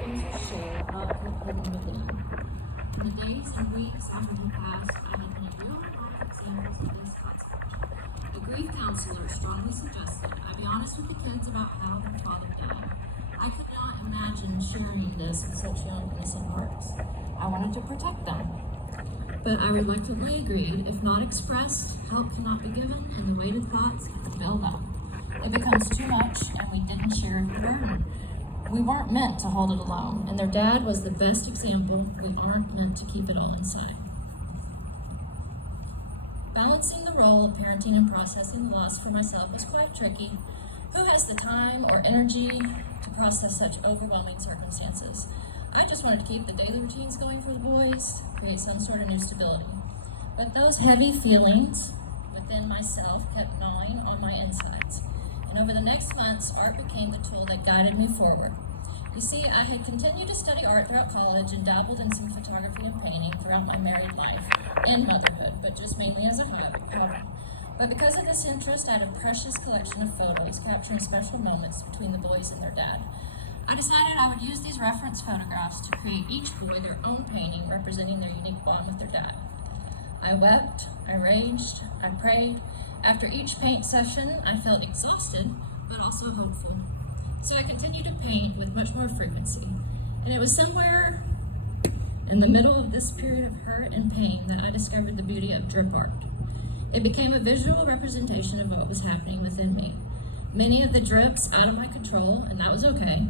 things were shared, not hidden within. In the days and weeks after he passed, I had been real-life examples of this concept. A grief counselor strongly suggested I be honest with the kids about how their father died. I could not imagine sharing this with such young, innocent hearts. I wanted to protect them. But I reluctantly agreed. If not expressed, help cannot be given, and the weighted thoughts build up. It becomes too much, and we didn't share the burden. We weren't meant to hold it alone, and their dad was the best example. We aren't meant to keep it all inside. Balancing the role of parenting and processing the loss for myself was quite tricky. Who has the time or energy to process such overwhelming circumstances? I just wanted to keep the daily routines going for the boys, create some sort of new stability. But those heavy feelings within myself kept gnawing on my insides. And over the next months, art became the tool that guided me forward. You see, I had continued to study art throughout college and dabbled in some photography and painting throughout my married life and motherhood, but just mainly as a hobby. But because of this interest, I had a precious collection of photos capturing special moments between the boys and their dad. I decided I would use these reference photographs to create each boy their own painting representing their unique bond with their dad. I wept, I raged, I prayed. After each paint session, I felt exhausted, but also hopeful. So I continued to paint with much more frequency. And it was somewhere in the middle of this period of hurt and pain that I discovered the beauty of drip art. It became a visual representation of what was happening within me. Many of the drips out of my control, and that was okay.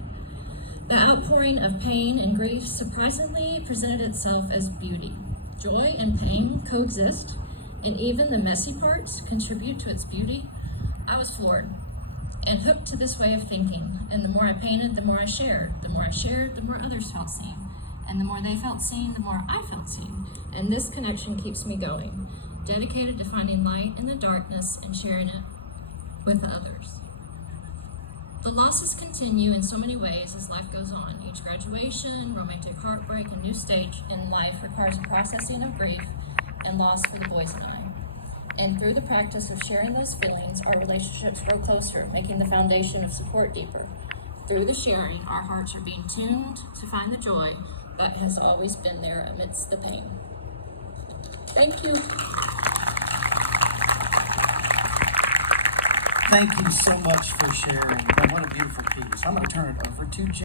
The outpouring of pain and grief surprisingly presented itself as beauty. Joy and pain coexist, and even the messy parts contribute to its beauty. I was floored and hooked to this way of thinking, and the more I painted, the more I shared. The more I shared, the more others felt seen. And the more they felt seen, the more I felt seen. And this connection keeps me going, dedicated to finding light in the darkness and sharing it with others. The losses continue in so many ways as life goes on. Each graduation, romantic heartbreak, and new stage in life requires a processing of grief and loss for the boys and I. And through the practice of sharing those feelings, our relationships grow closer, making the foundation of support deeper. Through the sharing, our hearts are being tuned to find the joy that has always been there amidst the pain. Thank you. Thank you so much for sharing. What a beautiful piece. I'm going to turn it over to Jen.